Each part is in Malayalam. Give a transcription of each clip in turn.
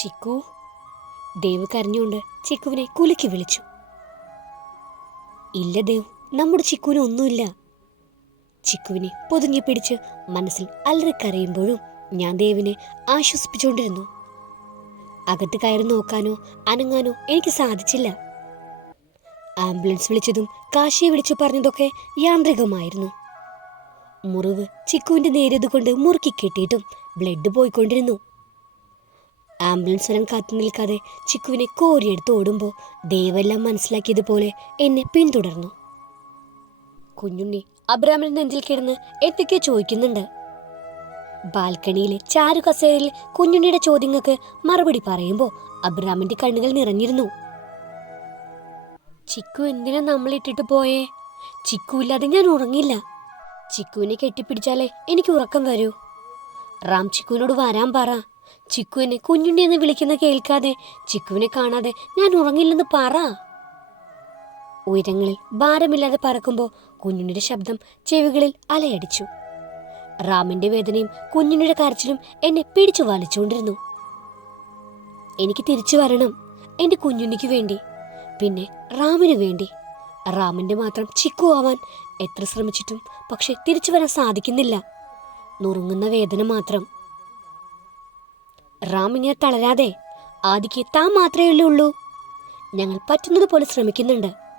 ചിക്കു. ദേവ് കരഞ്ഞുകൊണ്ട് ചിക്കുവിനെ കുലുക്കി വിളിച്ചു. ഇല്ല ദേവ്, നമ്മുടെ ചിക്കുവിന് ഒന്നുമില്ല. ചിക്കുവിനെ പൊതിഞ്ഞു പിടിച്ച് മനസ്സിൽ അലറിക്കരയുമ്പോഴും ഞാൻ ദേവിനെ ആശ്വസിപ്പിച്ചുകൊണ്ടിരുന്നു. അകത്ത് കയറി നോക്കാനോ അനങ്ങാനോ എനിക്ക് സാധിച്ചില്ല. ആംബുലൻസ് വിളിച്ചതും കാശിയെ വിളിച്ചു പറഞ്ഞതൊക്കെ യാന്ത്രികമായിരുന്നു. മുറിവ് ചിക്കുവിന്റെ നേരിയതുകൊണ്ട് മുറുക്കി കെട്ടിയിട്ടും ബ്ലഡ് പോയിക്കൊണ്ടിരുന്നു. ആംബുലൻസ് വരാൻ കാത്തു നിൽക്കാതെ ചിക്കുവിനെ കോരിയെടുത്ത് ഓടുമ്പോൾ ദേവെല്ലാം മനസ്സിലാക്കിയതുപോലെ എന്നെ പിന്തുടർന്നു. കുഞ്ഞുണ്ണി അബ്രാമിന്റെ നെഞ്ചിൽ കിടന്ന് എന്തൊക്കെയോ ചോദിക്കുന്നുണ്ട്. ബാൽക്കണിയിലെ ചാരു കസേരയിൽ കുഞ്ഞുണ്ണിയുടെ ചോദ്യങ്ങൾക്ക് മറുപടി പറയുമ്പോൾ അബ്രാമിന്റെ കണ്ണുകൾ നിറഞ്ഞിരുന്നു. ചിക്കു എന്തിനാ നമ്മളിട്ടിട്ട് പോയേ? ചിക്കു ഇല്ലാതെ ഞാൻ ഉറങ്ങില്ല. ചിക്കുവിനെ കെട്ടിപ്പിടിച്ചാലേ എനിക്ക് ഉറക്കം വരൂ. റാം ചിക്കുവിനോട് വരാൻ പറ. ചിക്കുവിനെ കുഞ്ഞുണ്ണി എന്ന് വിളിക്കുന്ന കേൾക്കാതെ, ചിക്കുവിനെ കാണാതെ ഞാൻ ഉറങ്ങില്ലെന്ന് പറ. ഉയരങ്ങളിൽ ഭാരമില്ലാതെ പറക്കുമ്പോൾ കുഞ്ഞുണ്ണിയുടെ ശബ്ദം ചെവികളിൽ അലയടിച്ചു. റാമിന്റെ വേദനയും കുഞ്ഞുണ്ണിയുടെ കരച്ചിലും എന്നെ പിടിച്ചു വലിച്ചുകൊണ്ടിരുന്നു. എനിക്ക് തിരിച്ചു വരണം, എന്റെ കുഞ്ഞുണ്ണിക്ക് വേണ്ടി, പിന്നെ റാമിനു വേണ്ടി. റാമിന്റെ മാത്രം ചിക്കു ആവാൻ എത്ര ശ്രമിച്ചിട്ടും പക്ഷെ തിരിച്ചു വരാൻ സാധിക്കുന്നില്ല. നുറുങ്ങുന്ന വേദന മാത്രം. റാം ഇങ്ങനെ തളരാതെ, ആദിക്ക് താൻ മാത്രമേ ഉള്ളൂ. ഞങ്ങൾ പറ്റുന്നത് പോലെ ശ്രമിക്കുന്നുണ്ട്.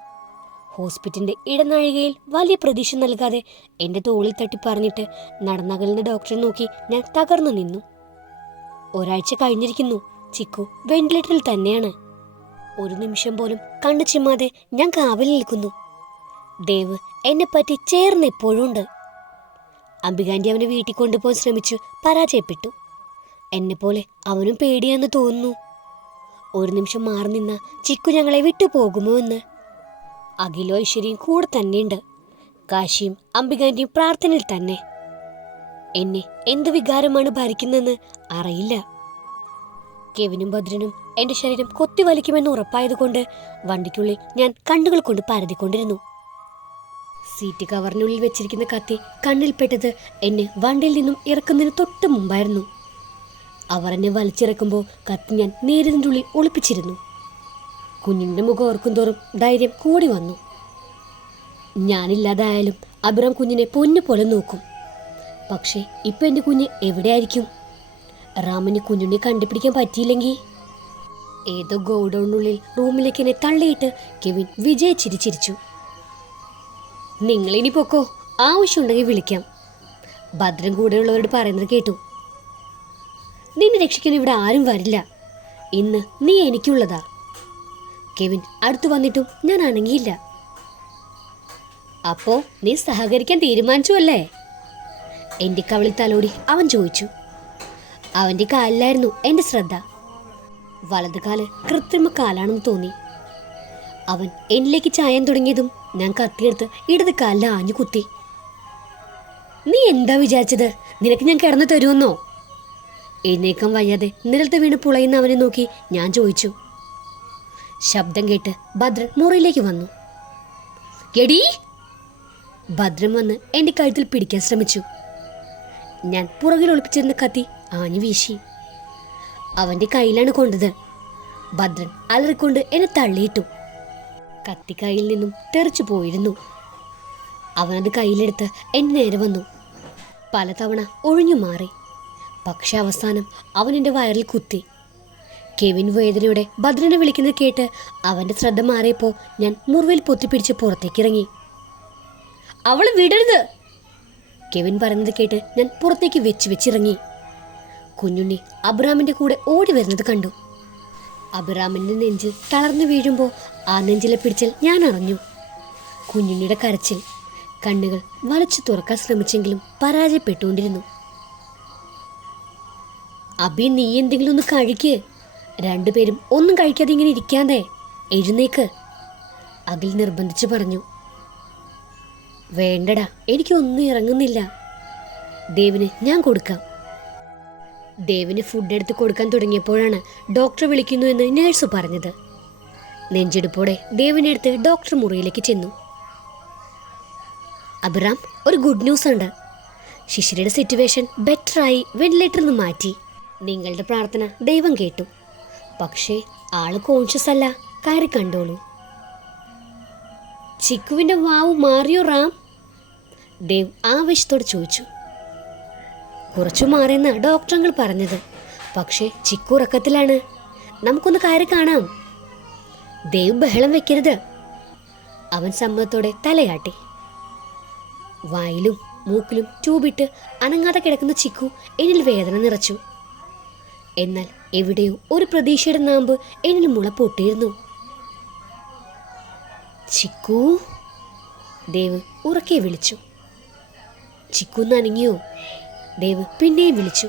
ഹോസ്പിറ്റലിന്റെ ഇടനാഴികയിൽ വലിയ പ്രതീക്ഷ നൽകാതെ എന്റെ തോളിൽ തട്ടി പറഞ്ഞിട്ട് നടന്നകലുന്ന ഡോക്ടറെ നോക്കി ഞാൻ തകർന്നു നിന്നു. ഒരാഴ്ച കഴിഞ്ഞിരിക്കുന്നു. ചിക്കു വെന്റിലേറ്ററിൽ തന്നെയാണ്. ഒരു നിമിഷം പോലും കണ്ണു ചിമ്മാതെ ഞാൻ കാവലിൽ നിൽക്കുന്നു. ദേവ് എന്നെ പറ്റി ചേർന്ന് എപ്പോഴും ഉണ്ട്. അംബികാന്റി അവനെ വീട്ടിൽ കൊണ്ടുപോകാൻ ശ്രമിച്ചു പരാജയപ്പെട്ടു. എന്നെ പോലെ അവനും പേടിയാന്ന് തോന്നുന്നു. ഒരു നിമിഷം മാറി നിന്ന ചിക്കു ഞങ്ങളെ വിട്ടു പോകുമോ എന്ന്. അഖിലോ ഐശ്വര്യയും കൂടെ തന്നെയുണ്ട്. കാശിയും അംബികാന്റിയും പ്രാർത്ഥനയിൽ തന്നെ. എന്നെ എന്ത് വികാരമാണ് ഭരിക്കുന്നതെന്ന് അറിയില്ല. കെവിനും ഭദ്രനും എന്റെ ശരീരം കൊത്തിവലിക്കുമെന്ന് ഉറപ്പായതുകൊണ്ട് വണ്ടിക്കുള്ളിൽ ഞാൻ കണ്ണുകൾ കൊണ്ട് പരതിക്കൊണ്ടിരുന്നു. സീറ്റ് കവറിനുള്ളിൽ വെച്ചിരിക്കുന്ന കത്തി കണ്ണിൽപ്പെട്ടത് എന്നെ വണ്ടിയിൽ നിന്നും ഇറക്കുന്നതിന് തൊട്ട് മുമ്പായിരുന്നു. അവർ എന്നെ വലിച്ചിറക്കുമ്പോൾ കത്തി ഞാൻ നേരിന്റെ ഉള്ളിൽ ഒളിപ്പിച്ചിരുന്നു. കുഞ്ഞിന്റെ മുഖം ഓർക്കും തോറും ധൈര്യം കൂടി വന്നു. ഞാനില്ലാതായാലും അബ്രാം കുഞ്ഞിനെ പൊന്നു പോലെ നോക്കും. പക്ഷേ ഇപ്പൊ എന്റെ കുഞ്ഞ് എവിടെയായിരിക്കും? റാമിന് കുഞ്ഞുണ്ണി കണ്ടുപിടിക്കാൻ പറ്റിയില്ലെങ്കിൽ? ഏതോ ഗോഡൌണിനുള്ളിൽ റൂമിലേക്ക് എന്നെ തള്ളിയിട്ട് കെവിൻ വിജയിച്ചിരിച്ചിരിച്ചു. നിങ്ങളിനി പൊക്കോ, ആവശ്യമുണ്ടെങ്കിൽ വിളിക്കാം. ഭദ്രൻ കൂടെയുള്ളവരോട് പറയുന്നത് കേട്ടു. നിന്നെ രക്ഷിക്കാൻ ഇവിടെ ആരും വരില്ല. ഇന്ന് നീ എനിക്കുള്ളതാ. കെവിൻ അടുത്തു വന്നിട്ടും ഞാൻ അനങ്ങിയില്ല. അപ്പോ നീ സഹകരിക്കാൻ തീരുമാനിച്ചു അല്ലേ? എന്റെ കവിളിൽ തലോടി അവൻ ചോദിച്ചു. അവന്റെ കാലിലായിരുന്നു എന്റെ ശ്രദ്ധ. വലത് കാല് കൃത്രിമ കാലാണെന്ന് തോന്നി. അവൻ എന്നിലേക്ക് ചായാൻ തുടങ്ങിയതും ഞാൻ കത്തിയെടുത്ത് ഇടത് കാലിൽ ആഞ്ഞു കുത്തി. നീ എന്താ വിചാരിച്ചത്? നിനക്ക് ഞാൻ കിടന്നു തരുമെന്നോ? എഴുന്നേക്കാൻ വയ്യാതെ നിലത്ത് വീണ് പുളയുന്ന അവനെ നോക്കി ഞാൻ ചോദിച്ചു. ശബ്ദം കേട്ട് ഭദ്രൻ മുറിയിലേക്ക് വന്നു. എടീ! ഭദ്രൻ വന്ന് എന്റെ കഴുത്തിൽ പിടിക്കാൻ ശ്രമിച്ചു. ഞാൻ പുറകിൽ ഒളിപ്പിച്ചിരുന്ന കത്തി ആഞ്ഞു വീശി. അവന്റെ കയ്യിലാണ് കൊണ്ടത്. ഭദ്രൻ അലറിക്കൊണ്ട് എന്നെ തള്ളിയിട്ടു. കത്തി കയ്യിൽ നിന്നും തെറിച്ചു പോയിരുന്നു. അവനത് കയ്യിലെടുത്ത് എന്റെ നേരെ വന്നു. പലതവണ ഒഴിഞ്ഞു മാറി. പക്ഷെ അവസാനം അവൻ എൻ്റെ വയറിൽ കുത്തി. കെവിൻ വേദനയോടെ ഭദ്രനെ വിളിക്കുന്നത് കേട്ട് അവന്റെ ശ്രദ്ധ മാറിയപ്പോൾ ഞാൻ മുറിവിൽ പൊത്തിപ്പിടിച്ച് പുറത്തേക്കിറങ്ങി. അവള് വിടരുത്! കെവിൻ പറയുന്നത് കേട്ട് ഞാൻ പുറത്തേക്ക് വെച്ചിറങ്ങി. കുഞ്ഞുണ്ണി അബ്രാമിന്റെ കൂടെ ഓടി വരുന്നത് കണ്ടു. അബ്രാമിന്റെ നെഞ്ച് തളർന്നു വീഴുമ്പോൾ ആ നെഞ്ചിലെ പിടിച്ചൽ ഞാൻ അറിഞ്ഞു. കുഞ്ഞുണ്ണിയുടെ കരച്ചിൽ. കണ്ണുകൾ വലിച്ചു തുറക്കാൻ ശ്രമിച്ചെങ്കിലും പരാജയപ്പെട്ടുകൊണ്ടിരുന്നു. അബി, നീ എന്തെങ്കിലും ഒന്ന് കഴിക്ക്. രണ്ടുപേരും ഒന്നും കഴിക്കാതെ ഇങ്ങനെ ഇരിക്കാതെ എഴുന്നേക്ക്, അഖിൽ നിർബന്ധിച്ചു പറഞ്ഞു. വേണ്ടടാ, എനിക്കൊന്നും ഇറങ്ങുന്നില്ല. ദേവിന് ഞാൻ കൊടുക്കാം. ദേവിന് ഫുഡ് എടുത്ത് കൊടുക്കാൻ തുടങ്ങിയപ്പോഴാണ് ഡോക്ടർ വിളിക്കുന്നു എന്ന് നേഴ്സ് പറഞ്ഞത്. നെഞ്ചെടുപ്പോടെ ദേവിനെടുത്ത് ഡോക്ടർ മുറിയിലേക്ക് ചെന്നു. അബ്രാം, ഒരു ഗുഡ് ന്യൂസ് ഉണ്ട്. ശിശിരയുടെ സിറ്റുവേഷൻ ബെറ്ററായി വെന്റിലേറ്ററിൽ നിന്ന് മാറ്റി. നിങ്ങളുടെ പ്രാർത്ഥന ദൈവം കേട്ടു. പക്ഷേ ആള് കോൺഷ്യസ് അല്ല, കയറി കണ്ടോളൂ. ചിക്കുവിന്റെ വാവ് മാറിയോ റാം? ദേവ് ആവേശത്തോടെ ചോദിച്ചു. കുറച്ചു മാറിയെന്ന ഡോക്ടറുകൾ പറഞ്ഞത്, പക്ഷേ ചിക്കു ഉറക്കത്തിലാണ്. നമുക്കൊന്ന് കയറി കാണാം. ദേവ് ബഹളം വെക്കരുത്. അവൻ സമ്മതത്തോടെ തലയാട്ടി. വായിലും മൂക്കിലും ട്യൂബിട്ട് അനങ്ങാതെ കിടക്കുന്ന ചിക്കു എന്നിൽ വേദന നിറച്ചു. എന്നാൽ എവിടെയോ ഒരു പ്രതീക്ഷയുടെ നാമ്പ് എന്നിൽ മുള പൊട്ടിയിരുന്നു. ചിക്കു, ദേവ് ഉറക്കെ വിളിച്ചു. ചിക്കു നനങ്ങിയോ? ദേവ് പിന്നെയും വിളിച്ചു.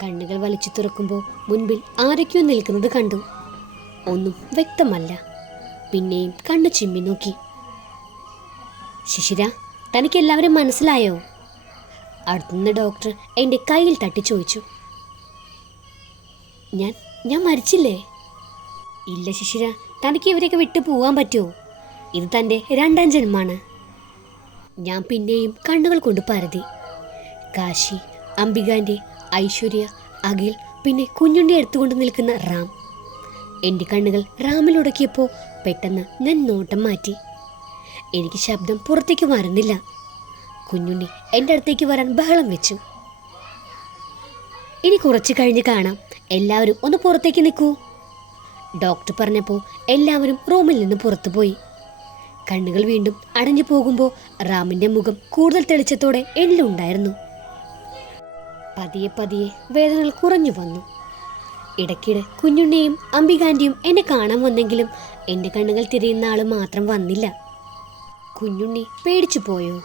കണ്ണുകൾ വലിച്ചു തുറക്കുമ്പോൾ മുൻപിൽ ആരൊക്കെയോ നിൽക്കുന്നത് കണ്ടു. ഒന്നും വ്യക്തമല്ല. പിന്നെയും കണ്ണു ചിമ്മി നോക്കി. ശിശിര, തനിക്ക് എല്ലാവരും മനസ്സിലായോ? അടുത്തുനിന്ന് ഡോക്ടർ എൻ്റെ കയ്യിൽ തട്ടി ചോദിച്ചു. ഞാൻ മരിച്ചില്ലേ? ഇല്ല ശിശിര, തനിക്ക് ഇവരെയൊക്കെ വിട്ടു പോവാൻ പറ്റുമോ? ഇത് തൻ്റെ രണ്ടാം ജന്മാണ്. ഞാൻ പിന്നെയും കണ്ണുകൾ കൊണ്ട് പരതി. കാശി, അംബികാൻ്റെ, ഐശ്വര്യ, അഖിൽ, പിന്നെ കുഞ്ഞുണ്ടി എടുത്തുകൊണ്ട് നിൽക്കുന്ന റാം. എൻ്റെ കണ്ണുകൾ റാമിലുടക്കിയപ്പോൾ പെട്ടെന്ന് ഞാൻ നോട്ടം മാറ്റി. എനിക്ക് ശബ്ദം പുറത്തേക്ക് വരുന്നില്ല. കുഞ്ഞുണ്ണി എൻ്റെ അടുത്തേക്ക് വരാൻ ബഹളം വെച്ചു. ഇനി കുറച്ച് കഴിഞ്ഞ് കാണാം, എല്ലാവരും ഒന്ന് പുറത്തേക്ക് നിൽക്കൂ. ഡോക്ടർ പറഞ്ഞപ്പോൾ എല്ലാവരും റൂമിൽ നിന്ന് പുറത്തു പോയി. കണ്ണുകൾ വീണ്ടും അടഞ്ഞു പോകുമ്പോൾ റാമിൻ്റെ മുഖം കൂടുതൽ തെളിച്ചത്തോടെ എന്നിലുണ്ടായിരുന്നു. പതിയെ പതിയെ വേദനകൾ കുറഞ്ഞു വന്നു. ഇടയ്ക്കിടെ കുഞ്ഞുണ്ണിയും അംബികാൻ്റെയും എന്നെ കാണാൻ വന്നെങ്കിലും എൻ്റെ കണ്ണുകൾ തിരിയുന്ന ആൾ മാത്രം വന്നില്ല. കുഞ്ഞുണ്ണി പേടിച്ചു പോയോ?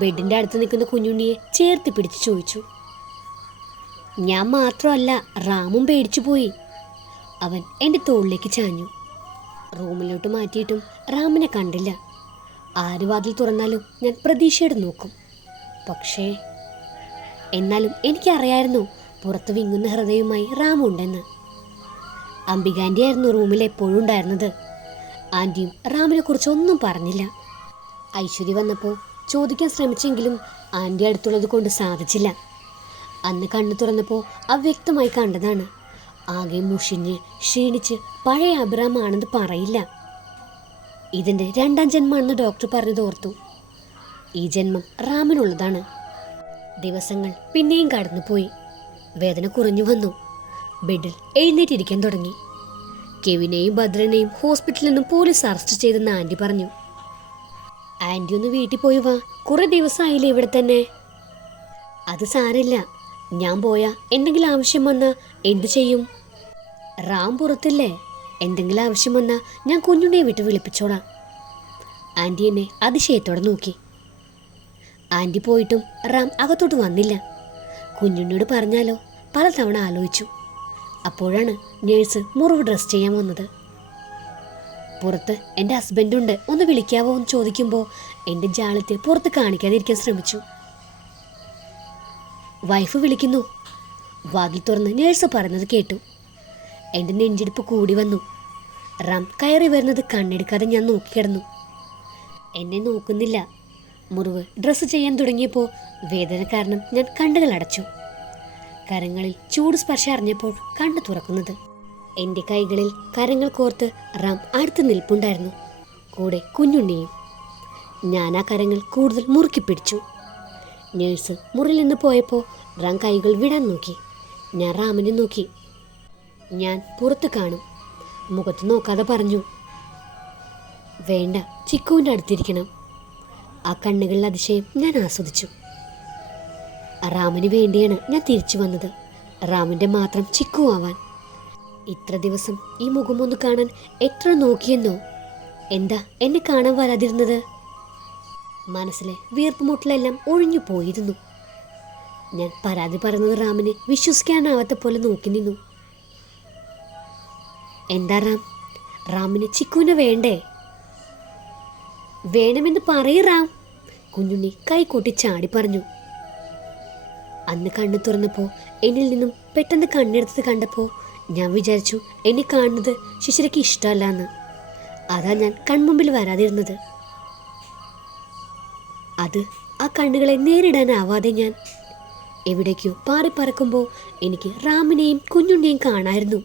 ബെഡിൻ്റെ അടുത്ത് നിൽക്കുന്ന കുഞ്ഞുണ്ണിയെ ചേർത്ത് പിടിച്ച് ചോദിച്ചു. ഞാൻ മാത്രമല്ല, റാമും പേടിച്ചു പോയി. അവൻ എൻ്റെ തോളിലേക്ക് ചാഞ്ഞു. റൂമിലോട്ട് മാറ്റിയിട്ടും റാമിനെ കണ്ടില്ല. ആര് വാതിൽ തുറന്നാലും ഞാൻ പ്രതീക്ഷയോടെ നോക്കും. പക്ഷേ എന്നാലും എനിക്കറിയായിരുന്നു പുറത്ത് വിങ്ങുന്ന ഹൃദയവുമായി റാമുണ്ടെന്ന്. അംബികാൻ്റെ ആയിരുന്നു റൂമിൽ എപ്പോഴും ഉണ്ടായിരുന്നത്. ആൻറ്റിയും റാമിനെ കുറിച്ച് ഒന്നും പറഞ്ഞില്ല. ഐശ്വര്യ വന്നപ്പോൾ ചോദിക്കാൻ ശ്രമിച്ചെങ്കിലും ആൻറ്റി അടുത്തുള്ളത് കൊണ്ട് സാധിച്ചില്ല. അന്ന് കണ്ണു തുറന്നപ്പോൾ അവ്യക്തമായി കണ്ടതാണ്. ആകെ മുഷിഞ്ഞ് ക്ഷീണിച്ച് പഴയ അബ്രാമാണെന്ന് പറയില്ല. ഇതിൻ്റെ രണ്ടാം ജന്മമാണെന്ന് ഡോക്ടർ പറഞ്ഞത് ഓർത്തു. ഈ ജന്മം റാമിനുള്ളതാണ്. ദിവസങ്ങൾ പിന്നെയും കടന്നുപോയി. വേദന കുറഞ്ഞു വന്നു. ബെഡിൽ എഴുന്നേറ്റിരിക്കാൻ തുടങ്ങി. കെവിനെയും ഭദ്രനെയും ഹോസ്പിറ്റലിൽ നിന്നും പോലീസ് അറസ്റ്റ് ചെയ്തെന്ന് ആൻറ്റി പറഞ്ഞു. ആൻറ്റി ഒന്ന് വീട്ടിൽ പോയി വാ, കുറേ ദിവസമായില്ലേ ഇവിടെ തന്നെ. അത് സാരമില്ല, ഞാൻ പോയാ എന്തെങ്കിലും ആവശ്യം വന്നാൽ എന്തു ചെയ്യും? റാം പുറത്തില്ലേ? എന്തെങ്കിലും ആവശ്യം വന്നാൽ ഞാൻ കുഞ്ഞുണ്ണിയെ വിട്ട് വിളിപ്പിച്ചോളാം. ആൻറ്റി എന്നെ അതിശയത്തോടെ നോക്കി. ആൻറ്റി പോയിട്ടും റാം അകത്തോട്ട് വന്നില്ല. കുഞ്ഞുണ്ണിയോട് പറഞ്ഞാലോ? പലതവണ ആലോചിച്ചു. അപ്പോഴാണ് നേഴ്സ് മുറിവ് ഡ്രസ് ചെയ്യാൻ വന്നത്. പുറത്ത് എൻ്റെ ഹസ്ബൻഡുണ്ട്, ഒന്ന് വിളിക്കാവോ എന്ന് ചോദിക്കുമ്പോൾ എൻ്റെ ജാളത്തെ പുറത്ത് കാണിക്കാതിരിക്കാൻ ശ്രമിച്ചു. വൈഫ് വിളിക്കുന്നു. വാതിൽ തുറന്ന് നേഴ്സ് പറയുന്നത് കേട്ടു. എൻ്റെ നെഞ്ചിടിപ്പ് കൂടി വന്നു. റാം കയറി വരുന്നത് കണ്ണെടുക്കാതെ ഞാൻ നോക്കിക്കിടന്നു. എന്നെ നോക്കുന്നില്ല. മുറിവ് ഡ്രസ്സ് ചെയ്യാൻ തുടങ്ങിയപ്പോൾ വേദന കാരണം ഞാൻ കണ്ണുകൾ അടച്ചു. കരങ്ങളിൽ ചൂട് സ്പർശം അറിഞ്ഞപ്പോൾ കണ്ണു തുറക്കുന്നത്. എൻ്റെ കൈകളിൽ കരങ്ങൾ കോർത്ത് റാം അടുത്ത് നിൽപ്പുണ്ടായിരുന്നു, കൂടെ കുഞ്ഞുണ്ണിയും. ഞാൻ ആ കരങ്ങൾ കൂടുതൽ മുറുക്കി പിടിച്ചു. നേഴ്സ് മുറിയിൽ നിന്ന് പോയപ്പോൾ റാം കൈകൾ വിടാൻ നോക്കി. ഞാൻ റാമിനെ നോക്കി. ഞാൻ പുറത്ത് കാണും. മുഖത്ത് നോക്കാതെ പറഞ്ഞു, വേണ്ട, ചിക്കുവിൻ്റെ അടുത്തിരിക്കണം. ആ കണ്ണുകളിൽ അതിശയം ഞാൻ ആസ്വദിച്ചു. റാമിന് വേണ്ടിയാണ് ഞാൻ തിരിച്ചു വന്നത്, റാമിൻ്റെ മാത്രം ചിക്കു ആവാൻ. ഇത്ര ദിവസം ഈ മുഖമൊന്ന് കാണാൻ എത്ര നോക്കിയെന്നോ. എന്താ എന്നെ കാണാൻ വരാതിരുന്നത്? മനസ്സിലെ വീർപ്പുമുട്ടലെല്ലാം ഒഴിഞ്ഞു പോയിരുന്നു. ഞാൻ പരാതി പറയുന്നത് റാമിന് വിശ്വസിക്കാനാവാത്ത പോലെ നോക്കി നിന്നു. എന്താ റാം, റാമിന് ചിക്കുവിനെ വേണ്ടേ? വേണമെന്ന് പറയ് റാം, കുഞ്ഞുണ്ണി കൈകൂട്ടി ചാടി പറഞ്ഞു. അന്ന് കണ്ണു തുറന്നപ്പോൾ എന്നിൽ നിന്നും പെട്ടെന്ന് കണ്ണെടുത്തത് കണ്ടപ്പോൾ ഞാൻ വിചാരിച്ചു എന്നെ കാണുന്നത് ശിശിരയ്ക്ക് ഇഷ്ടമല്ല എന്ന്. അതാ ഞാൻ കൺമുമ്പിൽ വരാതിരുന്നത്. അത് ആ കണ്ണുകളെ നേരിടാനാവാതെ ഞാൻ എവിടേക്കോ പാറിപ്പറക്കുമ്പോൾ എനിക്ക് റാമിനെയും കുഞ്ഞുണ്ണിയെയും കാണായിരുന്നു.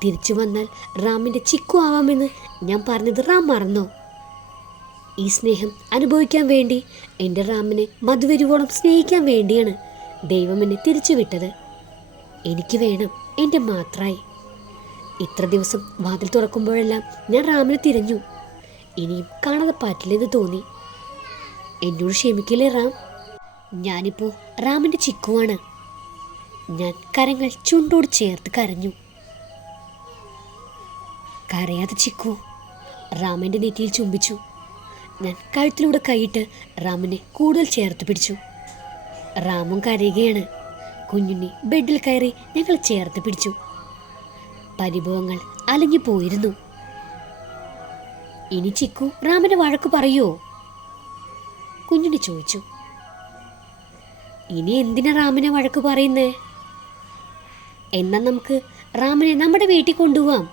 തിരിച്ചു വന്നാൽ റാമിൻ്റെ ചിക്കു ആവാമെന്ന് ഞാൻ പറഞ്ഞത് റാം മറന്നോ? ഈ സ്നേഹം അനുഭവിക്കാൻ വേണ്ടി, എൻ്റെ റാമിനെ മധുവരുവോളം സ്നേഹിക്കാൻ വേണ്ടിയാണ് ദൈവം എന്നെ തിരിച്ചു വിട്ടത്. എനിക്ക് വേണം എൻ്റെ മാത്രമായി. ഇത്ര ദിവസം വാതിൽ തുറക്കുമ്പോഴെല്ലാം ഞാൻ റാമിനെ തിരഞ്ഞു. ഇനിയും കാണാതെ പറ്റില്ലെന്ന് തോന്നി. എന്നോട് ക്ഷമിക്കില്ലേ റാം? ഞാനിപ്പോൾ റാമിൻ്റെ ചിക്കുവാണ്. ഞാൻ കരങ്ങൾ ചുണ്ടോട് ചേർത്ത് കരഞ്ഞു. കരയാതെ ചിക്കു, റാമിൻ്റെ നെറ്റിയിൽ ചുംബിച്ചു. ഞാൻ കഴുത്തിലൂടെ കൈയിട്ട് റാമിനെ കൂടുതൽ ചേർത്ത് പിടിച്ചു. റാമും കരയുകയാണ്. കുഞ്ഞുണ്ണി ബെഡിൽ കയറി ഞങ്ങൾ ചേർത്ത് പിടിച്ചു. പരിഭവങ്ങൾ അലഞ്ഞു പോയിരുന്നു. ഇനി ചിക്കു റാമിനെ വഴക്ക് പറയുമോ? കുഞ്ഞുണ്ണി ചോദിച്ചു. ഇനി എന്തിനാ റാമിനെ വഴക്ക് പറയുന്നേ? എന്നാൽ നമുക്ക് റാമിനെ നമ്മുടെ വീട്ടിൽ കൊണ്ടുപോവാം.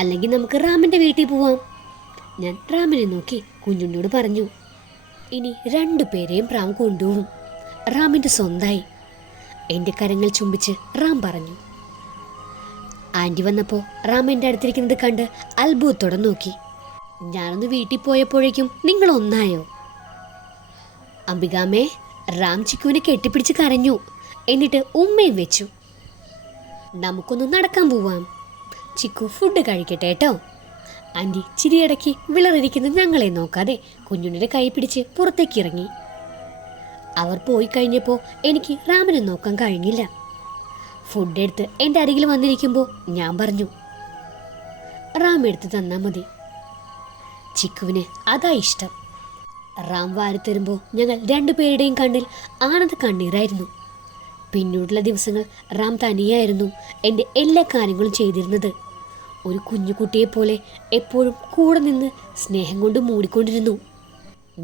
അല്ലെങ്കിൽ നമുക്ക് റാമിൻ്റെ വീട്ടിൽ പോവാം. ഞാൻ റാമിനെ നോക്കി കുഞ്ഞുണ്ണിയോട് പറഞ്ഞു. ഇനി രണ്ടുപേരെയും റാം കൊണ്ടുപോകും. റാമിൻ്റെ സ്വന്തമായി. എൻ്റെ കരങ്ങൾ ചുംബിച്ച് റാം പറഞ്ഞു. ആൻറ്റി വന്നപ്പോൾ റാം എൻ്റെ അടുത്തിരിക്കുന്നത് കണ്ട് അത്ഭുതത്തോടെ നോക്കി. ഞാനൊന്ന് വീട്ടിൽ പോയപ്പോഴേക്കും നിങ്ങൾ ഒന്നായോ? അംബികാമേ, റാം ചിക്കുവിനെ കെട്ടിപ്പിടിച്ച് കരഞ്ഞു. എന്നിട്ട് ഉമ്മയും വെച്ചു. നമുക്കൊന്ന് നടക്കാൻ പോവാം. ചിക്കു ഫുഡ് കഴിക്കട്ടെ കേട്ടോ. ആൻറ്റി ചിരിയടക്കി വിളറിരിക്കുന്ന ഞങ്ങളെ നോക്കാതെ കുഞ്ഞുണ്ണിയുടെ കൈ പിടിച്ച് പുറത്തേക്ക് ഇറങ്ങി. അവർ പോയി കഴിഞ്ഞപ്പോൾ എനിക്ക് റാമിനെ നോക്കാൻ കഴിഞ്ഞില്ല. ഫുഡ് എടുത്ത് എൻ്റെ അരികിൽ വന്നിരിക്കുമ്പോൾ ഞാൻ പറഞ്ഞു, റാം എടുത്ത് തന്നാൽ മതി. ചിക്കുവിന് അതാ ഇഷ്ടം. റാം വാരിത്തരുമ്പോൾ ഞങ്ങൾ രണ്ടുപേരുടെയും കണ്ണിൽ ആനന്ദ കണ്ണീരായിരുന്നു. പിന്നീടുള്ള ദിവസങ്ങൾ റാം തനിയായിരുന്നു എൻ്റെ എല്ലാ കാര്യങ്ങളും ചെയ്തിരുന്നത്. ഒരു കുഞ്ഞുകുട്ടിയെപ്പോലെ എപ്പോഴും കൂടെ നിന്ന് സ്നേഹം കൊണ്ട് മൂടിക്കൊണ്ടിരുന്നു.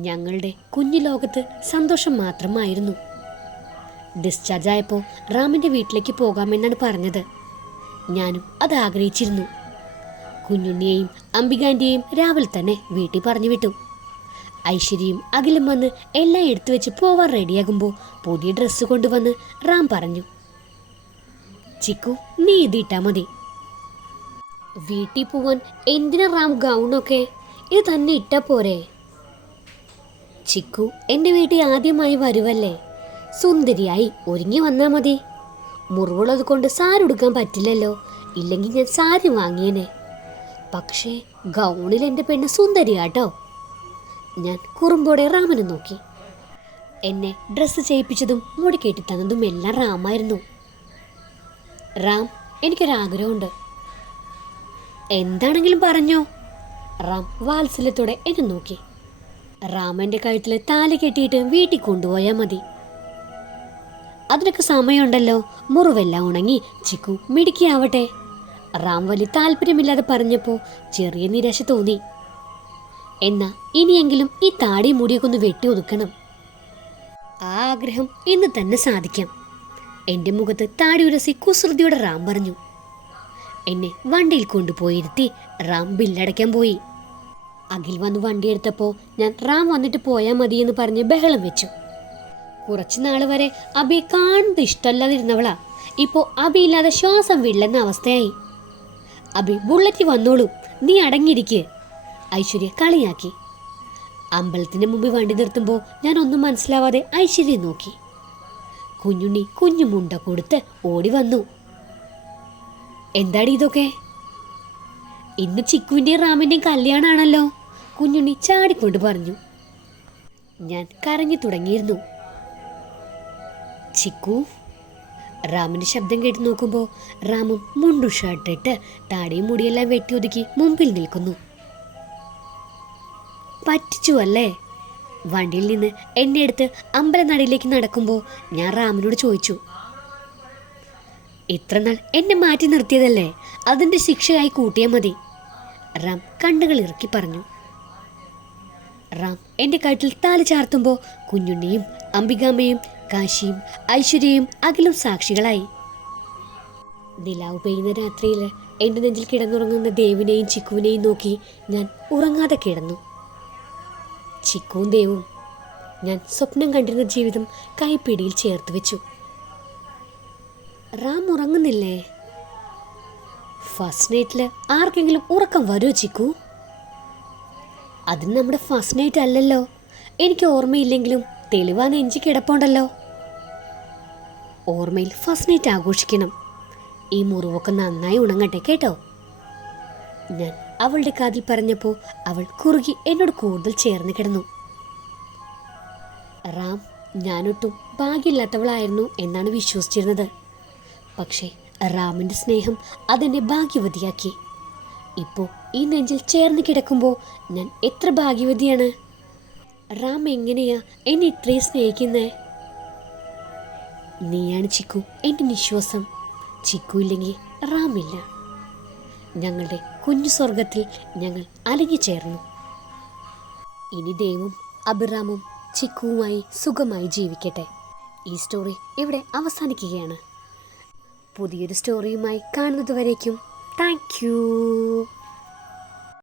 ഞങ്ങളുടെ കുഞ്ഞു ലോകത്ത് സന്തോഷം മാത്രമായിരുന്നു. ഡിസ്ചാർജ് ആയപ്പോൾ റാമിൻ്റെ വീട്ടിലേക്ക് പോകാമെന്നാണ് പറഞ്ഞത്. ഞാനും അത് ആഗ്രഹിച്ചിരുന്നു. കുഞ്ഞുണ്ണിയെയും അംബികാൻ്റെയും രാവിലെ തന്നെ വീട്ടിൽ പറഞ്ഞു വിട്ടു. ഐശ്വര്യയും അഖിലും വന്ന് എല്ലാം എടുത്തു വെച്ച് പോവാൻ റെഡിയാകുമ്പോൾ പുതിയ ഡ്രസ്സ് കൊണ്ടുവന്ന് റാം പറഞ്ഞു, ചിക്കു നീ ഇതിട്ടാ മതി. വീട്ടിൽ പോവാൻ എന്തിനാ റാം ഗൗണൊക്കെ? ഇത് തന്നെ ഇട്ടാ പോരെ? ചിക്കു എൻ്റെ വീട്ടിൽ ആദ്യമായി വരുവല്ലേ, സുന്ദരിയായി ഒരുങ്ങി വന്നാൽ മതി. മുറിവുള്ളത് കൊണ്ട് സാരി ഉടുക്കാൻ പറ്റില്ലല്ലോ, ഇല്ലെങ്കിൽ ഞാൻ സാരി വാങ്ങിയേനെ. പക്ഷേ ഗൗണിൽ എൻ്റെ പെണ്ണ് സുന്ദരിയാട്ടോ. ഞാൻ കുറുമ്പോടെ റാമിനെ നോക്കി. എന്നെ ഡ്രസ്സ് ചെയ്യിപ്പിച്ചതും മുടി കെട്ടിത്തന്നതും എല്ലാം റാമായിരുന്നു. റാം, എനിക്കൊരാഗ്രഹമുണ്ട്. എന്താണെങ്കിലും പറഞ്ഞോ. റാം വാത്സല്യത്തോടെ എന്നെ നോക്കി. റാമൻ്റെ കഴുത്തിൽ താലി കെട്ടിയിട്ട് വീട്ടിൽ കൊണ്ടുപോയാൽ മതി. അതിനൊക്കെ സമയമുണ്ടല്ലോ, മുറിവെല്ലാം ഉണങ്ങി ചിക്കു മിടുക്കിയാവട്ടെ. റാം വലിയ താല്പര്യമില്ലാതെ പറഞ്ഞപ്പോൾ ചെറിയ നിരാശ തോന്നി. എന്നാ ഇനിയെങ്കിലും ഈ താടി മുടിയൊക്കെ ഒന്ന് വെട്ടി ഒതുക്കണം. ആ ആഗ്രഹം ഇന്ന് തന്നെ സാധിക്കാം. എൻ്റെ മുഖത്ത് താടി ഉരസി കുസൃതിയോടെ റാം പറഞ്ഞു. എന്നെ വണ്ടിയിൽ കൊണ്ടുപോയിരുത്തി റാം ബില്ലടയ്ക്കാൻ പോയി. അഖിൽ വന്ന് വണ്ടി എടുത്തപ്പോൾ ഞാൻ റാം വന്നിട്ട് പോയാൽ മതിയെന്ന് പറഞ്ഞ് ബഹളം വെച്ചു. കുറച്ചു നാൾ വരെ അബിയെ കാണുന്നത് ഇഷ്ടമല്ലാതിരുന്നവളാ ഇപ്പോൾ അബിയില്ലാതെ ശ്വാസം വിടുന്ന അവസ്ഥയായി. അബി ബുള്ളറ്റിൽ വന്നോളൂ, നീ അടങ്ങിയിരിക്കുക, ഐശ്വര്യ കളിയാക്കി. അമ്പലത്തിന് മുമ്പിൽ വണ്ടി നിർത്തുമ്പോൾ ഞാൻ ഒന്നും മനസ്സിലാവാതെ ഐശ്വര്യയെ നോക്കി. കുഞ്ഞുണ്ണി കുഞ്ഞു മുണ്ട കൊടുത്ത് ഓടി വന്നു. എന്താടി ഇതൊക്കെ? ഇന്ന് ചിക്കുവിൻ്റെയും റാമിൻ്റെയും കല്യാണമാണല്ലോ, കുഞ്ഞുണ്ണി ചാടിക്കൊണ്ട് പറഞ്ഞു. ഞാൻ കരഞ്ഞു തുടങ്ങിയിരുന്നു. ചിക്കു, റാമിൻ്റെ ശബ്ദം കേട്ട് നോക്കുമ്പോൾ റാമും മുണ്ടു ഷർട്ടിട്ട് താടിയും മുടിയെല്ലാം വെട്ടി ഒതുക്കി മുമ്പിൽ നിൽക്കുന്നു. പറ്റിച്ചു അല്ലേ? വണ്ടിയിൽ നിന്ന് എന്നെ എടുത്ത് അമ്പലനടയിലേക്ക് നടക്കുമ്പോൾ ഞാൻ റാമിനോട് ചോദിച്ചു, ഇത്ര നാൾ എന്നെ മാറ്റി നിർത്തിയതല്ലേ, അതിൻ്റെ ശിക്ഷയായി കൂട്ടിയാൽ മതി. റാം കണ്ണുകൾ ഇറക്കി പറഞ്ഞു. റാം എൻ്റെ കഴുത്തിൽ താലി ചാർത്തുമ്പോൾ കുഞ്ഞുണ്ണിയും അംബികാമ്മയും കാശിയും ഐശ്വര്യയും അഖിലും സാക്ഷികളായി. നിലാവ് പെയ്യുന്ന രാത്രിയിൽ എൻ്റെ നെഞ്ചിൽ കിടന്നുറങ്ങുന്ന ദേവിനെയും ചിക്കുവിനെയും നോക്കി ഞാൻ ഉറങ്ങാതെ കിടന്നു. ചിക്കുവും ദേവും ഞാൻ സ്വപ്നം കണ്ടിരുന്ന ജീവിതം കൈപ്പിടിയിൽ ചേർത്ത് വെച്ചു. റാം ഉറങ്ങുന്നില്ലേ? ഫസ്റ്റ് നൈറ്റിൽ ആർക്കെങ്കിലും ഉറക്കം വരുമോ ചിക്കു? അത് നമ്മുടെ ഫസ്റ്റ് നൈറ്റ് അല്ലല്ലോ. എനിക്ക് ഓർമ്മയില്ലെങ്കിലും തെളിവാ നെഞ്ചി കിടപ്പുണ്ടല്ലോ. ഓർമ്മയിൽ ഫസ്റ്റ് നൈറ്റ് ആഘോഷിക്കണം. ഈ മുറിവൊക്കെ നന്നായി ഉണങ്ങട്ടെ കേട്ടോ. ഞാൻ അവളുടെ കാതിൽ പറഞ്ഞപ്പോൾ അവൾ കുറുകി എന്നോട് കൂടുതൽ ചേർന്ന് കിടന്നു. റാം ഞാനൊട്ടും ഭാഗ്യമില്ലാത്തവളായിരുന്നു എന്നാണ് വിശ്വസിച്ചിരുന്നത്. പക്ഷേ റാമിൻ്റെ സ്നേഹം അതെന്നെ ഭാഗ്യവതിയാക്കി. ഇപ്പോൾ ഈ നെഞ്ചിൽ ചേർന്ന് കിടക്കുമ്പോൾ ഞാൻ എത്ര ഭാഗ്യവതിയാണ്. റാം എങ്ങനെയാ എന്നെ ഇത്രയും സ്നേഹിക്കുന്നേ? നീയാണ് ചിക്കു എൻ്റെ നിശ്വാസം. ചിക്കു ഇല്ലെങ്കിൽ റാമില്ല. ഞങ്ങളുടെ കുഞ്ഞു സ്വർഗത്തിൽ ഞങ്ങൾ അലിഞ്ഞു ചേർന്നു. ഇനി ദേവും അഭിറാമും ചിക്കുവുമായി സുഖമായി ജീവിക്കട്ടെ. ഈ സ്റ്റോറി ഇവിടെ അവസാനിക്കുകയാണ്. പുതിയൊരു സ്റ്റോറിയുമായി കാണുന്നതുവരേക്കും താങ്ക് യു.